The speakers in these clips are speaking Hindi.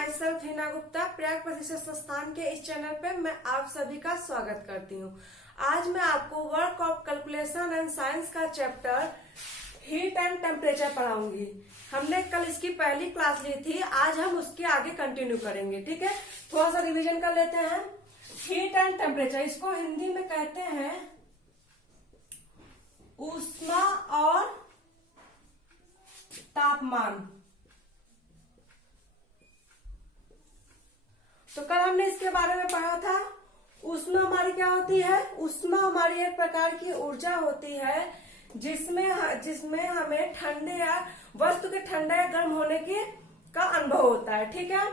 माई सेल्फ हिना गुप्ता प्रयाग प्रतिष्ठित संस्थान के इस चैनल पे मैं आप सभी का स्वागत करती हूँ। आज मैं आपको work of calculation and science का चैप्टर हीट एंड टेम्परेचर पढ़ाऊंगी। हमने कल इसकी पहली क्लास ली थी, आज हम उसके आगे कंटिन्यू करेंगे। ठीक है, थोड़ा सा रिवीजन कर लेते हैं। हीट एंड टेम्परेचर, इसको हिंदी में कहते हैं ऊष्मा और तापमान। तो कल हमने इसके बारे में पढ़ा था। ऊष्मा हमारी क्या होती है? ऊष्मा हमारी एक प्रकार की ऊर्जा होती है जिसमें हमें ठंडे या वस्तु के ठंडा या गर्म होने का अनुभव होता है। ठीक है,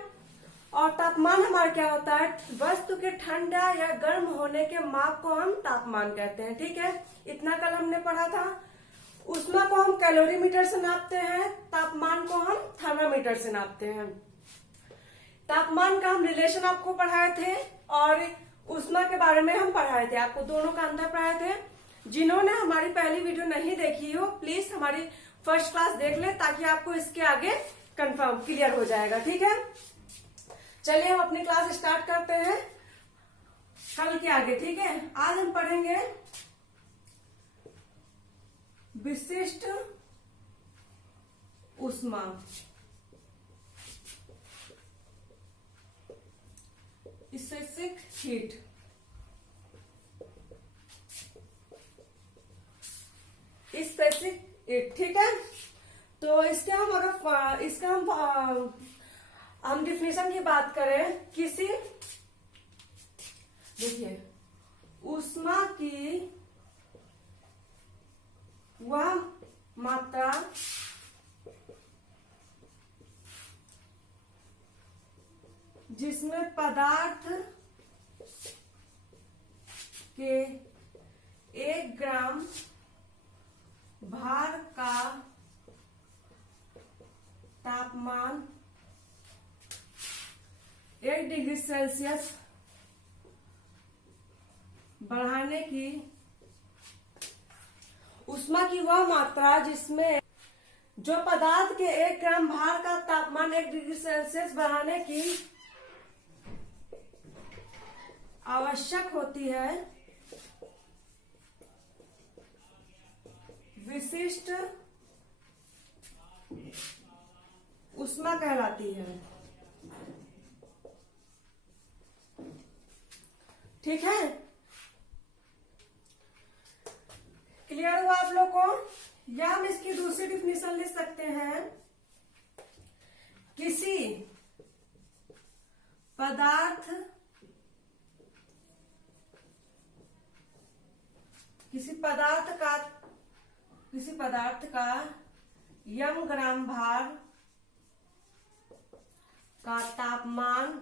और तापमान हमारा क्या होता है? वस्तु के ठंडा या गर्म होने के माप को हम तापमान कहते हैं। ठीक है, इतना कल हमने पढ़ा था। ऊष्मा को हम कैलोरीमीटर से नापते हैं, तापमान को हम थर्मामीटर से नापते हैं। तापमान का हम रिलेशन आपको पढ़ाए थे और ऊष्मा के बारे में हम पढ़ाए थे, आपको दोनों का अंतर पढ़ाए थे। जिन्होंने हमारी पहली वीडियो नहीं देखी हो प्लीज हमारी फर्स्ट क्लास देख ले, ताकि आपको इसके आगे कंफर्म क्लियर हो जाएगा। ठीक है, चलिए हम अपनी क्लास स्टार्ट करते हैं कल के आगे। ठीक है, आज हम पढ़ेंगे विशिष्ट ऊष्मा। Specific heat. स्पेसिफिक हीट, ठीक है। तो इसके हम अगर इसका हम डिफिनेशन की बात करें, किसी देखिए ऊष्मा की वह मात्रा जिसमें पदार्थ के 1 ग्राम भार का तापमान 1 डिग्री सेल्सियस बढ़ाने की ऊष्मा की वह मात्रा जिसमें जो पदार्थ के 1 ग्राम भार का तापमान 1 डिग्री सेल्सियस बढ़ाने की आवश्यक होती है, विशिष्ट ऊष्मा कहलाती है। ठीक है, क्लियर हुआ आप लोग को? या हम इसकी दूसरी डिफिनेशन लिख सकते हैं, किसी पदार्थ का यम ग्राम भार का तापमान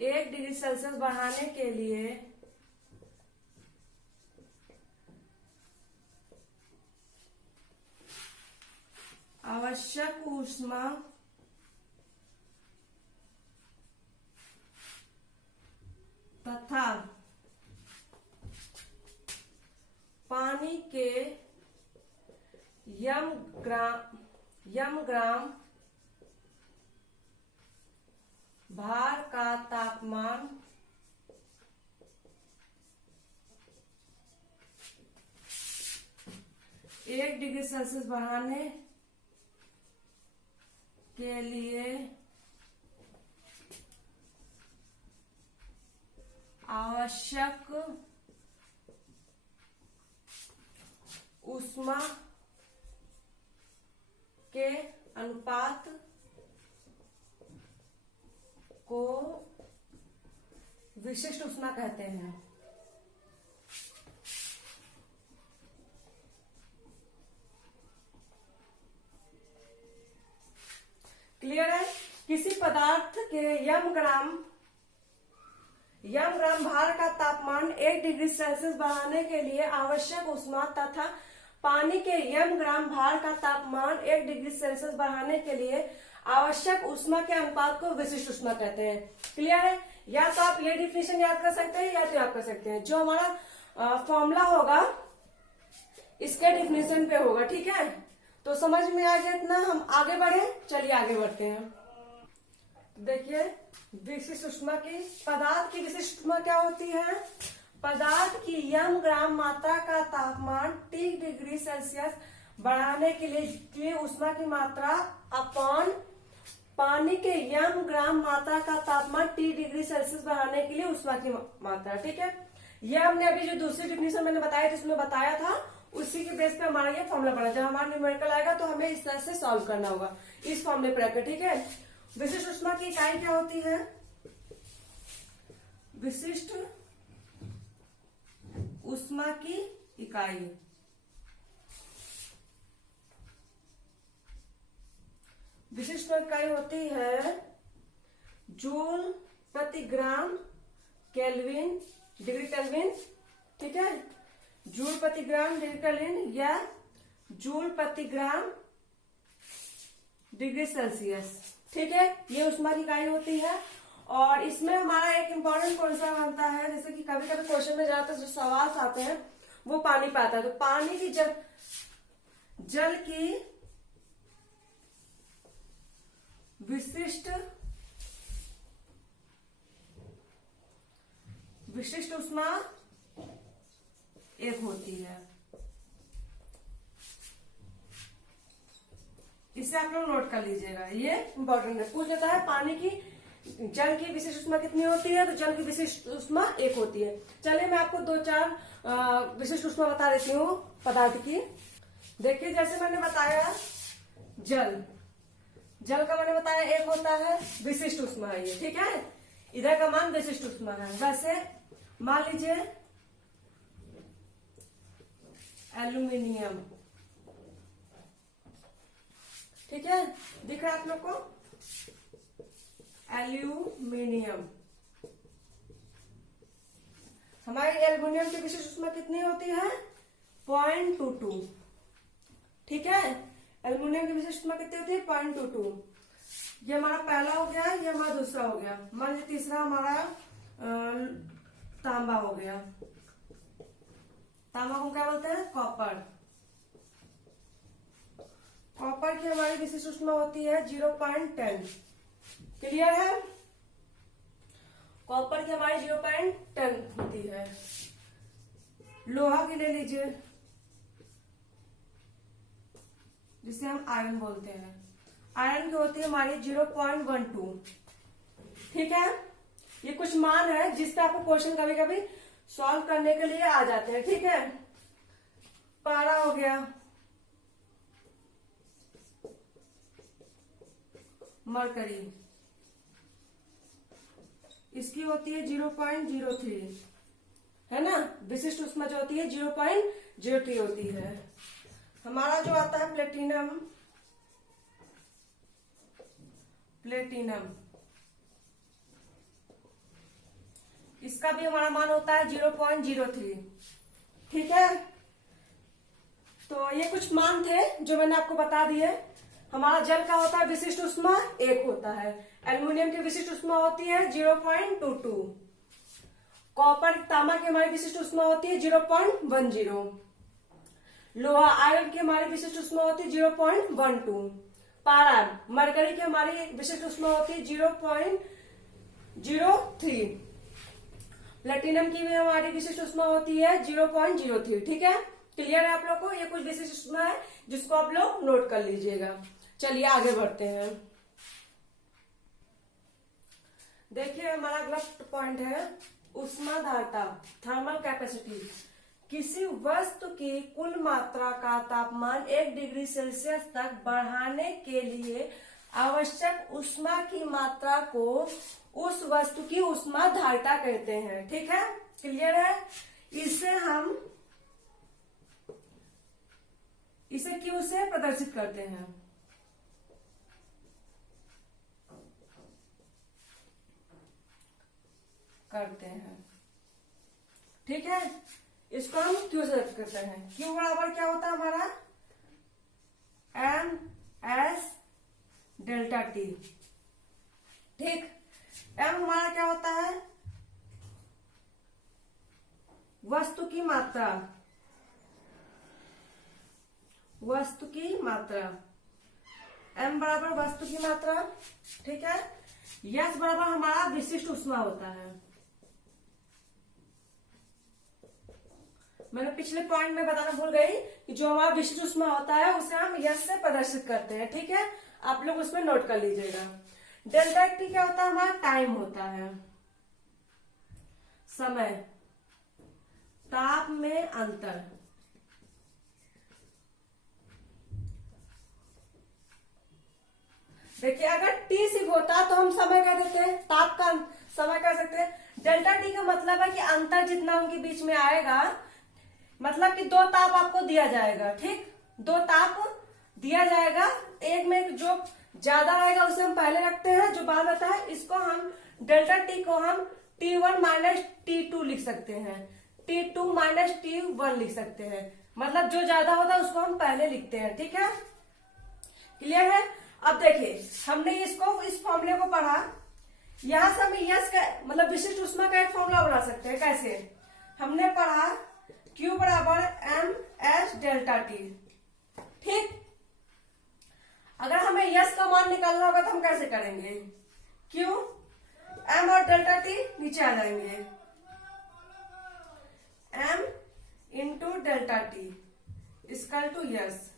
1 डिग्री सेल्सियस बढ़ाने के लिए आवश्यक ऊष्मा तथा पानी के यम ग्राम भार का तापमान 1 डिग्री सेल्सियस बढ़ाने के लिए आवश्यक ऊष्मा के अनुपात को विशिष्ट ऊष्मा कहते हैं। क्लियर है? किसी पदार्थ के यम ग्राम भार का तापमान 1 डिग्री सेल्सियस बढ़ाने के लिए आवश्यक ऊष्मा तथा पानी के यम ग्राम भार का तापमान 1 डिग्री सेल्सियस बढ़ाने के लिए आवश्यक ऊष्मा के अनुपात को विशिष्ट ऊष्मा कहते हैं। क्लियर है? या तो आप ये डिफिनेशन याद कर सकते हैं या तो याद कर सकते हैं, जो हमारा फॉर्मूला होगा इसके डिफिनेशन पे होगा। ठीक है, तो समझ में आ गया इतना, हम आगे बढ़े, चलिए आगे बढ़ते हैं। देखिए विशिष्ट ऊष्मा की, पदार्थ की विशिष्ट ऊष्मा क्या होती है? पदार्थ की यम ग्राम मात्रा का तापमान T डिग्री सेल्सियस बढ़ाने के लिए ऊष्मा की मात्रा अपॉन पानी के यम ग्राम मात्रा का तापमान T डिग्री सेल्सियस बढ़ाने के लिए ऊष्मा की मात्रा। ठीक है, ये हमने अभी जो दूसरी डिफिनेशन मैंने बताया था उसमें बताया था, उसी के बेस पे हमारा ये फॉर्मूला पड़ा। जब हमारा न्यूमेरिकल आएगा तो हमें इस तरह से सॉल्व करना होगा, इस फॉर्मूले पर रखकर। ठीक है, विशिष्ट ऊष्मा की इकाई क्या होती है? विशिष्ट ऊष्मा की इकाई विशिष्ट इकाई होती है जूल प्रति ग्राम केल्विन डिग्री केल्विन। ठीक है, जूल प्रति ग्राम डिग्री केल्विन या जूल प्रति ग्राम डिग्री सेल्सियस। ठीक है, ये ऊष्मा की इकाई होती है। और इसमें हमारा एक इम्पोर्टेंट कॉन्सेप्ट बनता है, जैसे कि कभी कभी क्वेश्चन में ज्यादातर जो सवाल आते हैं वो पानी पे आता है। तो पानी की जल की विशिष्ट ऊष्मा एक होती है। इसे आप लोग नोट कर लीजिएगा, ये इंपॉर्टेंट है। पूछ लेता है पानी की जल की विशिष्ट ऊष्मा कितनी होती है, तो जल की विशिष्ट ऊष्मा एक होती है। चलिए मैं आपको 2-4 विशिष्ट ऊष्मा बता देती हूँ पदार्थ की। देखिए जैसे मैंने बताया जल का मैंने बताया एक होता है विशिष्ट ऊष्मा है ये। ठीक है, इधर का मान विशिष्ट ऊष्मा है। वैसे मान लीजिए एल्यूमिनियम, ठीक है, दिख रहा है आप लोग को? एल्यूमिनियम, हमारी एल्यूमिनियम की विशिष्ट ऊष्मा कितनी होती है? 0.22। ठीक है, एल्यूमिनियम की विशिष्ट ऊष्मा कितनी होती है? 0.22। ये हमारा पहला हो गया, ये हमारा दूसरा हो गया। मान लीजिए तीसरा हमारा तांबा हो गया। तांबा को क्या बोलते हैं? कॉपर। कॉपर की हमारी विशिष्ट ऊष्मा होती है 0.10। क्लियर है? कॉपर की हमारी 0.10 होती है। लोहा की ले लीजिए, जिसे हम आयरन बोलते हैं। आयरन की होती है हमारी 0.12। ठीक है, ये कुछ मान है जिसपे आपको क्वेश्चन कभी कभी सॉल्व करने के लिए आ जाते हैं। ठीक है, पारा हो गया, मरकरी, इसकी होती है 0.03, है ना। विशिष्ट ऊष्मा जो होती है 0.03 होती है। हमारा जो आता है प्लेटिनम, इसका भी हमारा मान होता है 0.03। ठीक है, तो ये कुछ मान थे जो मैंने आपको बता दिए। हमारा जल का होता है विशिष्ट ऊष्मा एक होता है। एल्यूमिनियम की विशिष्ट ऊष्मा होती है 0.22। कॉपर तांबा की हमारी विशिष्ट ऊष्मा होती है 0.10। लोहा आयरन की हमारी विशिष्ट ऊष्मा होती है 0.12। पारा मरकरी की हमारी विशिष्ट ऊष्मा होती है 0.03। प्लेटिनम की भी हमारी विशिष्ट ऊष्मा होती है 0.03। ठीक है, क्लियर है आप लोग को? ये कुछ विशिष्ट ऊष्मा है जिसको आप लोग नोट कर लीजिएगा। चलिए आगे बढ़ते हैं। देखिए हमारा अगला पॉइंट है ऊष्माधारता, थर्मल कैपेसिटी। किसी वस्तु की कुल मात्रा का तापमान 1 डिग्री सेल्सियस तक बढ़ाने के लिए आवश्यक ऊष्मा की मात्रा को उस वस्तु की ऊष्माधारता कहते हैं। ठीक है, क्लियर है? इसे क्यू से प्रदर्शित करते हैं। ठीक है, इसको हम क्यू से व्यक्त करते हैं। क्यू बराबर क्या होता है हमारा? MS delta T. ठीक, एम हमारा क्या होता है? वस्तु की मात्रा। वस्तु की मात्रा, m बराबर वस्तु की मात्रा, ठीक है। यस बराबर हमारा विशिष्ट ऊष्मा होता है। मैंने पिछले पॉइंट में बताना भूल गई कि जो हमारा विशिष्ट ऊष्मा होता है उसे हम यस से प्रदर्शित करते हैं, ठीक है। आप लोग उसमें नोट कर लीजिएगा। डेल्टा टी क्या होता है, हमारा टाइम होता है, समय, ताप में अंतर। देखिए अगर टी सिर्फ होता तो हम समय कह देते हैं, ताप का समय कह सकते हैं। डेल्टा टी का मतलब है कि अंतर जितना उनके बीच में आएगा, मतलब कि दो ताप आपको दिया जाएगा, ठीक। दो ताप दिया जाएगा, एक में जो ज्यादा आएगा उसे हम पहले रखते हैं, जो बाद आता है इसको हम डेल्टा टी को हम T1 माइनस T2 लिख सकते हैं, T2 माइनस T1 लिख सकते हैं। मतलब जो ज्यादा होता है उसको हम पहले लिखते हैं, ठीक है। क्लियर है। अब देखिए हमने इसको, इस फॉर्मूले को पढ़ा, यहां से हम यस का मतलब विशिष्ट ऊष्मा का एक फॉर्मूला बना सकते हैं। कैसे? हमने पढ़ा Q बराबर m h डेल्टा टी, ठीक। अगर हमें यस का मान निकालना होगा तो हम कैसे करेंगे? Q m और डेल्टा टी नीचे आ जाएंगे, m into delta t equal to yes.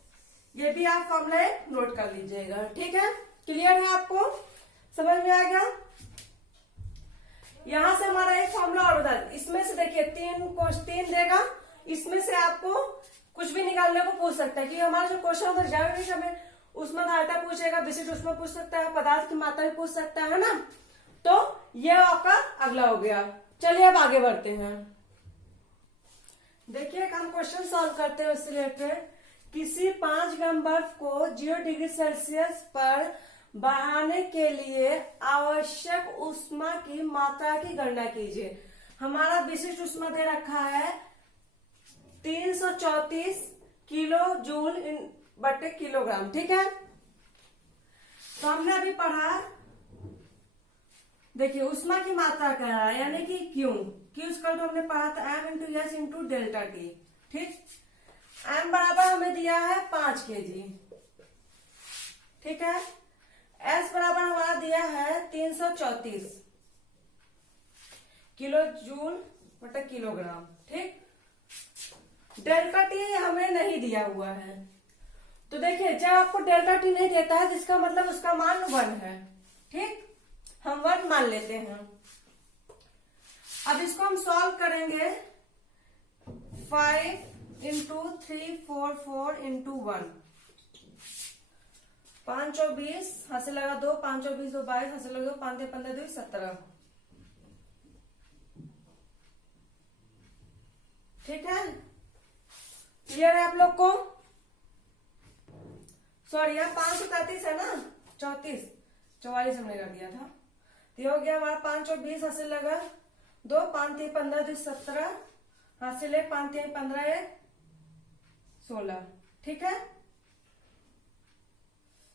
ये भी आप फॉर्मूला नोट कर लीजिएगा, ठीक है। क्लियर है, आपको समझ में आ गया। यहां से हमारा एक फॉर्मूला और बता, इसमें से देखिए तीन देगा, इसमें से आपको कुछ भी निकालने को पूछ सकता है कि हमारा जो क्वेश्चन होता है जाएगा, हमें ऊष्मा धारिता पूछेगा, विशिष्ट ऊष्मा पूछ सकता है, पदार्थ की मात्रा भी पूछ सकता है ना। तो ये आपका अगला हो गया। चलिए अब आगे बढ़ते हैं। देखिए हम क्वेश्चन सॉल्व करते हैं उससे रिलेटेड। किसी 5 ग्राम बर्फ को 0 डिग्री सेल्सियस पर बढ़ाने के लिए आवश्यक ऊष्मा की मात्रा की गणना कीजिए। हमारा विशिष्ट ऊष्मा दे रखा है 334 किलो जूल बटे किलोग्राम, ठीक है। तो हमने अभी पढ़ा, देखिए ऊष्मा की मात्रा क्या है, यानी कि क्यू स्क्वायर तो हमने पढ़ा था m into S into delta T, ठीक। m बराबर हमें दिया है 5 kg, ठीक है। s बराबर हमारा दिया है 334 किलो जूल बटे किलोग्राम, ठीक। डेल्टा टी हमें नहीं दिया हुआ है, तो देखिए जब आपको डेल्टा टी नहीं देता है जिसका मतलब उसका मान 1 है, ठीक। हम 1 मान लेते हैं। अब इसको हम सॉल्व करेंगे 5 इंटू 344 इंटू 1, 5 और 20 हाथ से लगा 2, 5 और 20 2 22, हाथ से लगा 2, 5 15 2 17, ठीक है। क्लियर है आप लोग को? सॉरी यहाँ 533 है ना, 34 44 हमने कर दिया था। तो हो गया हमारा 5 और 20 हाथ से लगा 2, 5 3 15 2 17, हाथ से ले 5 3 15 1 16, ठीक है।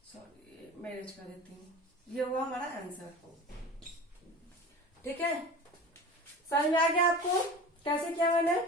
सॉरी मैनेज कर देती हूँ, ये हुआ हमारा आंसर, ठीक है। समझ में आ गया आपको कैसे किया मैंने?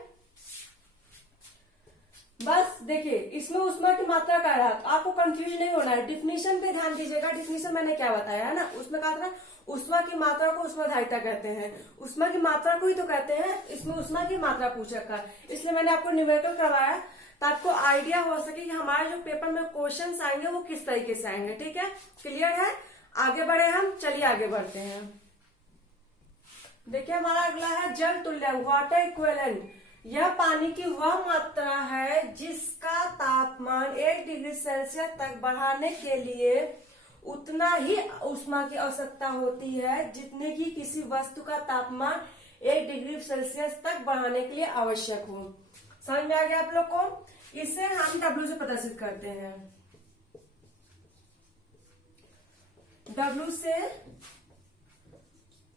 बस देखिए इसमें ऊष्मा की मात्रा का रहा, तो आपको कंफ्यूज नहीं होना है। डिफिनीशन पे ध्यान दीजिएगा, डिफिनीशन मैंने क्या बताया है ना, उसमें कहा था ना ऊष्मा की मात्रा को ऊष्मा धारिता कहते हैं, ऊष्मा की मात्रा को ही तो कहते हैं। इसमें ऊष्मा की मात्रा पूछ रखा है, इसलिए मैंने आपको न्यूमेरिकल करवाया तो आपको आइडिया हो सके कि हमारे जो पेपर में क्वेश्चन आएंगे वो किस तरीके से आएंगे, ठीक है। क्लियर है, आगे बढ़े हम, चलिए आगे बढ़ते हैं। देखिए हमारा अगला है जल तुल्य, वाटर इक्विवेलेंट। यह पानी की वह मात्रा है जिसका तापमान 1 डिग्री सेल्सियस तक बढ़ाने के लिए उतना ही ऊष्मा की आवश्यकता होती है जितने की किसी वस्तु का तापमान 1 डिग्री सेल्सियस तक बढ़ाने के लिए आवश्यक हो। समझ में आ गया आप लोग को? इसे हम W से प्रदर्शित करते हैं, W से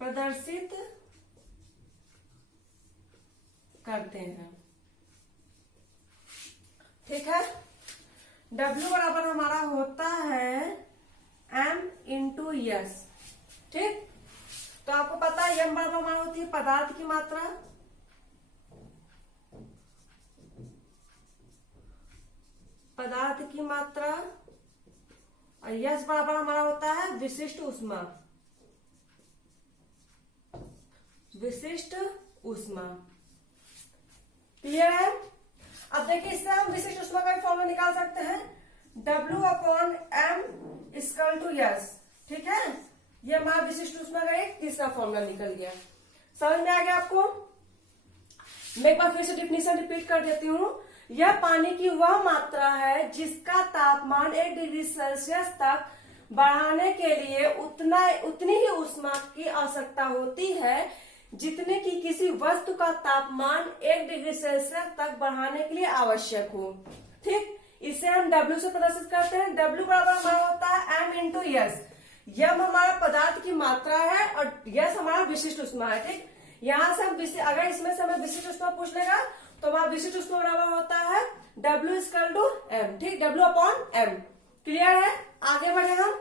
प्रदर्शित करते हैं, ठीक है। W बराबर हमारा होता है m इंटू यस, ठीक। तो आपको पता है m बराबर हमारा होती है पदार्थ की मात्रा, पदार्थ की मात्रा, और यस बराबर हमारा होता है विशिष्ट ऊष्मा। विशिष्ट ऊष्मा, क्लियर है। अब देखिए इससे हम विशिष्ट ऊष्मा का फॉर्मूला निकाल सकते हैं, W/m=S, ठीक है। ये हमारा विशिष्ट ऊष्मा का एक तीसरा फॉर्मूला निकल गया। समझ में आ गया आपको। मैं एक बार फिर से डेफिनेशन रिपीट कर देती हूँ। यह पानी की वह मात्रा है जिसका तापमान 1 डिग्री सेल्सियस तक बढ़ाने के लिए उतनी ही ऊष्मा की आवश्यकता होती है जितने की किसी वस्तु का तापमान 1 डिग्री सेल्सियस तक बढ़ाने के लिए आवश्यक हो, ठीक। इसे हम W से प्रदर्शित करते हैं। W बराबर हमारा होता है m इंटू यस। यम हमारा पदार्थ की मात्रा है और यस हमारा विशिष्ट ऊष्मा है, ठीक। यहाँ से हम अगर इसमें से हमें विशिष्ट ऊष्मा पूछ लेगा तो हमारा विशिष्ट ऊष्मा बराबर होता है W/m, ठीक, W/m। क्लियर है। आगे बढ़े हम।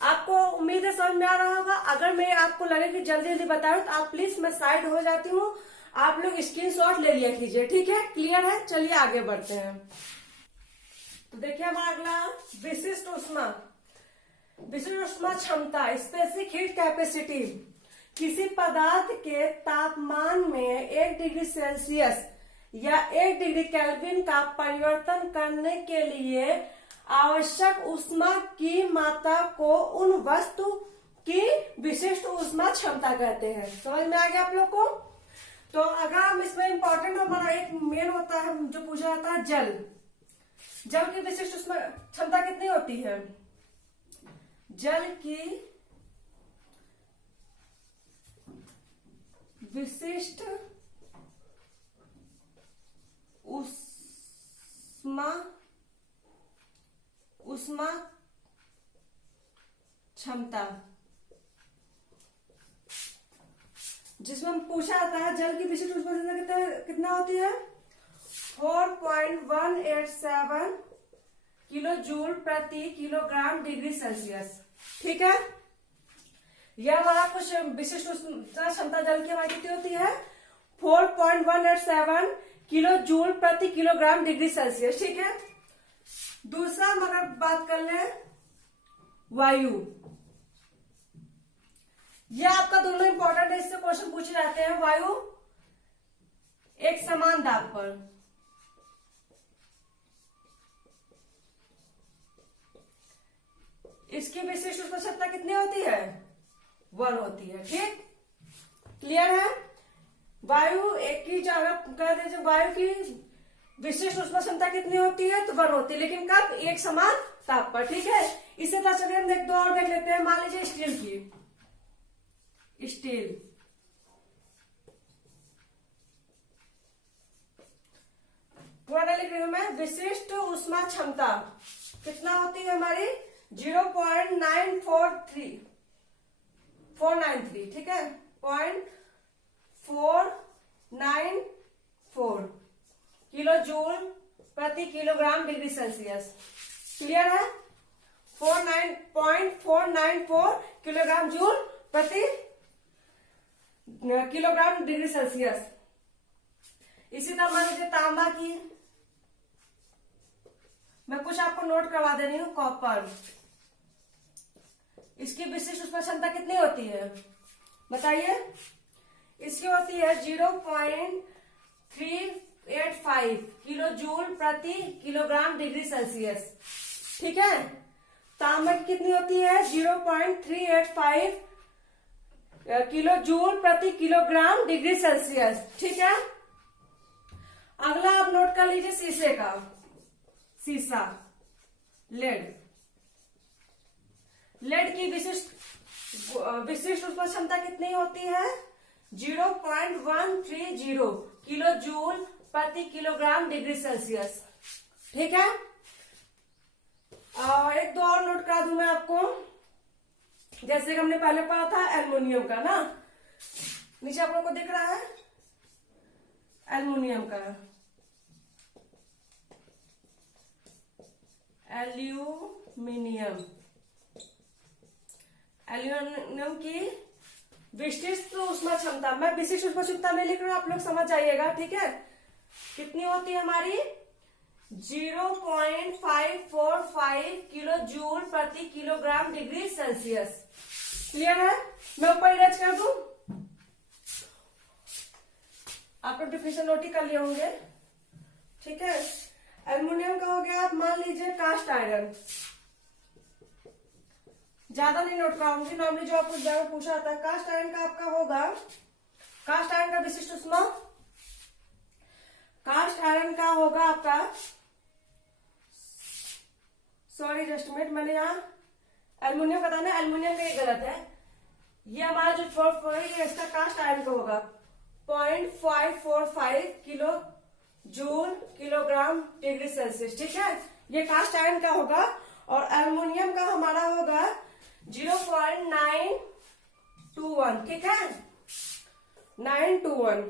आपको उम्मीद है समझ में आ रहा होगा। अगर मैं आपको लगे कि जल्दी जल्दी बताऊं तो आप प्लीज, मैं साइड हो जाती हूँ, आप लोग स्क्रीनशॉट ले लिया कीजिए, ठीक है। क्लियर है। चलिए आगे बढ़ते हैं। तो देखिए हमारा अगला विशिष्ट ऊष्मा। विशिष्ट ऊष्मा क्षमता, स्पेसिफिक हीट कैपेसिटी, किसी पदार्थ के तापमान में 1 डिग्री सेल्सियस या 1 डिग्री केल्विन का परिवर्तन करने के लिए आवश्यक ऊष्मा की मात्रा को उन वस्तु की विशिष्ट ऊष्मा क्षमता कहते हैं। समझ में आ गया आप लोग को। तो अगर हम इसमें इंपॉर्टेंट हमारा एक मेन होता है जो पूछा जाता है जल। जल की विशिष्ट ऊष्मा क्षमता कितनी होती है? जल की विशिष्ट ऊष्मा क्षमता, जिसमें पूछा जाता है जल की विशिष्ट ऊष्मा क्षमता कितना होती है? 4.187 किलो जूल प्रति किलोग्राम डिग्री सेल्सियस, ठीक है। यह हमारा कुछ विशिष्ट ऊष्मा क्षमता जल की हमारी कितनी होती है? 4.187 किलो जूल प्रति किलोग्राम डिग्री सेल्सियस, ठीक है। दूसरा हम अगर बात कर लें वायु, यह आपका दोनों इंपॉर्टेंट है, इससे क्वेश्चन पूछे जाते हैं। वायु एक समान दाब पर इसकी विशिष्ट ऊष्मा क्षमता कितनी होती है? 1 होती है, ठीक। क्लियर है। वायु एक की जगह कह दीजिए वायु की विशिष्ट ऊष्मा क्षमता कितनी होती है? तो 1 होती है, लेकिन कब? एक समान ताप पर, ठीक है। इसे पता चलिए हम दो और देख लेते हैं। मान लीजिए स्टील की, स्टील पूरा लिख रही हूं मैं। विशिष्ट ऊष्मा क्षमता कितना होती है हमारी? 0.493, ठीक है, 0.494 किलो जूल प्रति किलोग्राम डिग्री सेल्सियस। क्लियर है। 0.494 किलोग्राम जूल प्रति किलोग्राम डिग्री सेल्सियस। इसी तरह मान लीजिए तांबा की, मैं कुछ आपको नोट करवा दे रही हूं। कॉपर, इसकी विशिष्ट ऊष्मा क्षमता कितनी होती है बताइए? इसकी होती है 0.385 किलो जूल प्रति किलोग्राम डिग्री सेल्सियस, ठीक है। तांबा की कितनी होती है? 0.385 किलो जूल प्रति किलोग्राम डिग्री सेल्सियस, ठीक है। अगला आप नोट कर लीजिए शीशे का, शीशा, लेड। लेड की विशिष्ट ऊष्मा क्षमता कितनी होती है? 0.130 किलो जूल प्रति किलोग्राम डिग्री सेल्सियस, ठीक है। और एक दो और नोट करा दूं मैं आपको, जैसे कि हमने पहले पढ़ा था एल्युमिनियम का ना, नीचे आप लोगों को दिख रहा है एल्युमिनियम का, एल्युमिनियम की विशिष्ट ऊष्मा क्षमता, मैं विशिष्ट ऊष्मा क्षमता में लिख रहा हूं, आप लोग समझ जाइएगा, ठीक है। कितनी होती है हमारी? 0.545 किलो जूल प्रति किलोग्राम डिग्री सेल्सियस। क्लियर है? मैं ऊपर इरेज कर दूं। आप लोग डिफिनेशन नोट ही कर लिए होंगे। ठीक है, एल्युमिनियम का हो गया, आप मान लीजिए कास्ट आयरन। ज्यादा नहीं नोट कराऊंगी, नॉर्मली जो आपको एग्जाम में पूछा जाता है। कास्ट आयरन का आपका होगा, कास्ट आयरन का विशिष्ट उष्मा, कास्ट आयरन का होगा आपका, सॉरी जस्ट मिनट, मैंने यहाँ एल्युमिनियम बताना, एल्युमिनियम का ये गलत है। ये हमारा जो 12 है इसका कास्ट आयरन का होगा 0.545 kilo joule kilogram degree Celsius. ठीक है, ये कास्ट आयरन का होगा। और एल्युमिनियम का हमारा होगा 0.921। ठीक है, 921।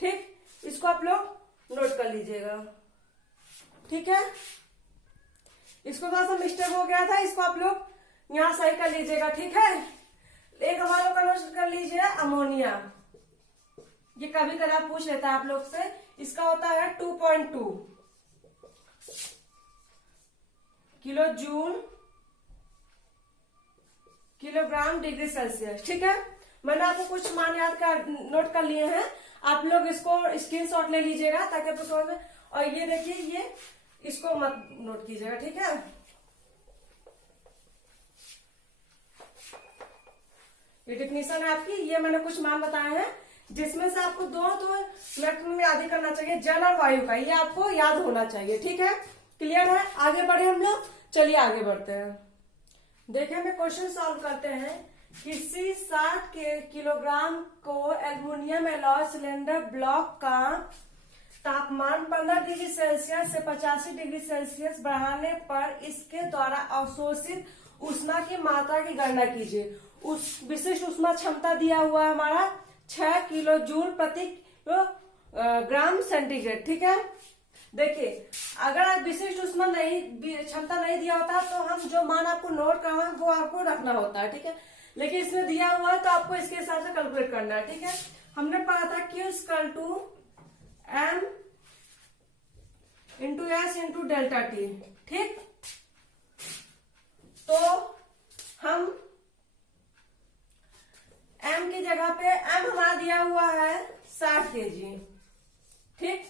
ठीक, इसको आप लोग नोट कर लीजिएगा। ठीक है, इसको थोड़ा सा मिस्टेक हो गया था, इसको आप लोग यहां सही कर लीजिएगा। ठीक है, एक हमारा कन्वर्ट कर लीजिए अमोनिया। ये कभी कभी पूछ लेता है आप लोग से। इसका होता है 2.2 kilo joule kilogram degree Celsius. ठीक है, मैंने आपको कुछ मान याद कर नोट कर लिए हैं, आप लोग इसको स्क्रीनशॉट ले लीजिएगा ताकि आपको समझ में। और ये देखिए, ये इसको मत नोट कीजिएगा। ठीक है, ये डिफिनेशन है आपकी। ये मैंने कुछ मान बताए हैं जिसमें से आपको दो तो मैक्सिमम याद ही करना चाहिए, जल और वायु का, ये आपको याद होना चाहिए। ठीक है, क्लियर है? आगे बढ़े हम लोग, चलिए आगे बढ़ते हैं। देखिए, हमें क्वेश्चन सॉल्व करते हैं। किसी 60 किलोग्राम को एल्युमिनियम एलॉय सिलेंडर ब्लॉक का तापमान 15 डिग्री सेल्सियस से 85 डिग्री सेल्सियस बढ़ाने पर इसके द्वारा अवशोषित ऊष्मा की मात्रा की गणना कीजिए। उस विशिष्ट ऊष्मा क्षमता दिया हुआ है हमारा 6 किलो जूल प्रति ग्राम सेंटीग्रेड। ठीक है, देखिए, अगर विशिष्ट उष्मा नहीं क्षमता नहीं दिया होता तो हम जो मान आपको नोट करना है वो आपको रखना होता है। ठीक है, लेकिन इसमें दिया हुआ है तो आपको इसके हिसाब से कैलकुलेट करना है। ठीक है, हमने पढ़ा था Q = M × S × delta T। ठीक, तो हम M की जगह पे M हमारा दिया हुआ है 60 kg। ठीक,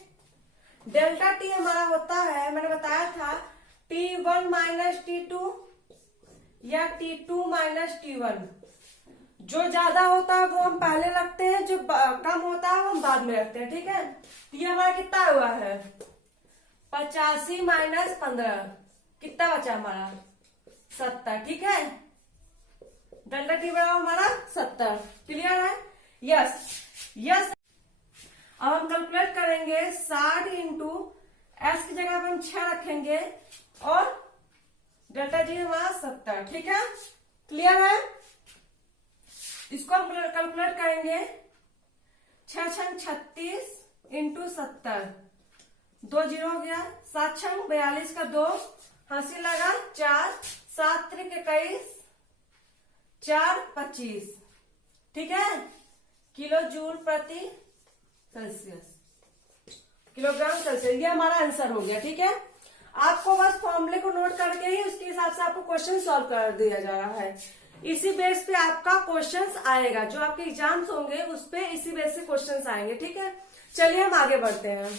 डेल्टा T हमारा होता है, मैंने बताया था, T1 - T2 या T2 - T1। जो ज्यादा होता है वो हम पहले रखते हैं, जो कम होता है वो हम बाद में रखते हैं। ठीक है, ये हमारा कितना हुआ है 85 - 15, कितना बचा हमारा 70। ठीक है, डेल्टा T बराबर हमारा 70। क्लियर है? Yes yes. अब हम कैलकुलेट करेंगे 60 × S की जगह पर हम 6 रखेंगे और डेल्टा G हमारा 70। ठीक है, क्लियर है? इसको हम कैलकुलेट करेंगे 6 × 36 × 70, 2 0 हो गया, 7 × 42 का 2, हंसी लगा 4, 7 × 21, 4 25। ठीक है, किलो जूल प्रति सेल्सियस, किलोग्राम सेल्सियस, ये हमारा आंसर हो गया। ठीक है, आपको बस फॉर्मूले को नोट करके ही उसके हिसाब से आपको क्वेश्चन सॉल्व कर दिया जा रहा है। इसी बेस पे आपका क्वेश्चंस आएगा, जो आपके एग्जाम्स होंगे उस पे इसी बेस से क्वेश्चंस आएंगे। ठीक है, चलिए हम आगे बढ़ते हैं।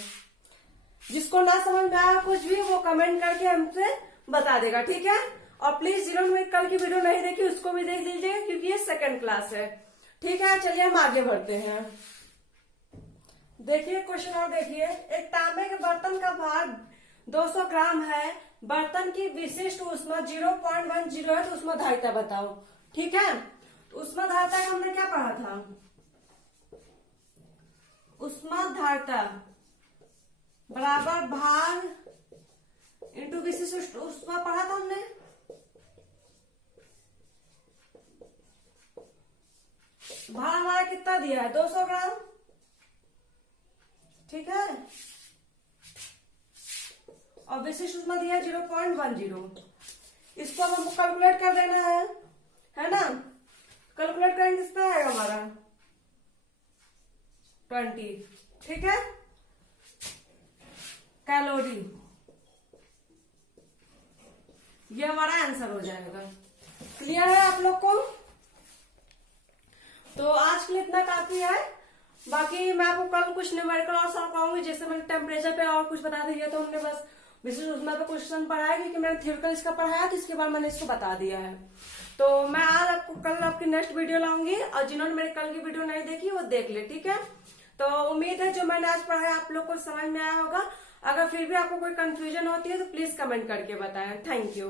जिसको ना समझ में आया कुछ भी वो कमेंट करके हमसे बता देगा। ठीक है, और प्लीज जिन्होंने कल की वीडियो नहीं देखी उसको भी देख लीजिए क्योंकि ये सेकंड क्लास है। ठीक है, चलिए हम आगे बढ़ते हैं। देखिए क्वेश्चन और देखिए, एक तांबे के बर्तन का भार 200 ग्राम है, बर्तन की विशिष्ट ऊष्मा 0.10 है, तो ऊष्मा धारिता बताओ। ठीक है, तो ऊष्मा धारिता का हमने क्या पढ़ा था, ऊष्मा धारिता बराबर भार इंटू विशिष्ट ऊष्मा पढ़ा था हमने। भार हमारा कितना दिया है 200 ग्राम। ठीक है, और विशिष्ट ऊष्मा दिया है 0.10। इसको हमको कैलकुलेट कर देना है ना। कैलकुलेट करेंगे किस पे आएगा हमारा 20। ठीक है, कैलोरी ये हमारा आंसर हो जाएगा। क्लियर है आप लोग को? तो आज के लिए इतना काफी है। बाकी मैं आपको कल कुछ न्यूमेरिकल और सॉल्व कराऊंगी। जैसे मैंने टेम्परेचर पे और कुछ बता दिया, तो हमने बस विशेष उष्मा पे क्वेश्चन पढ़ा है, क्योंकि मैंने थ्योरिटिकल इसका पढ़ाया, तो इसके बाद मैंने इसको बता दिया है। तो मैं आज आपको कल आपकी नेक्स्ट वीडियो लाऊंगी, और जिन्होंने मेरे कल की वीडियो नहीं देखी वो देख ले, ठीक है? तो उम्मीद है जो मैंने आज पढ़ाया आप लोग को समझ में आया होगा। अगर फिर भी आपको कोई कंफ्यूजन होती है तो प्लीज कमेंट करके बताएं। Thank you.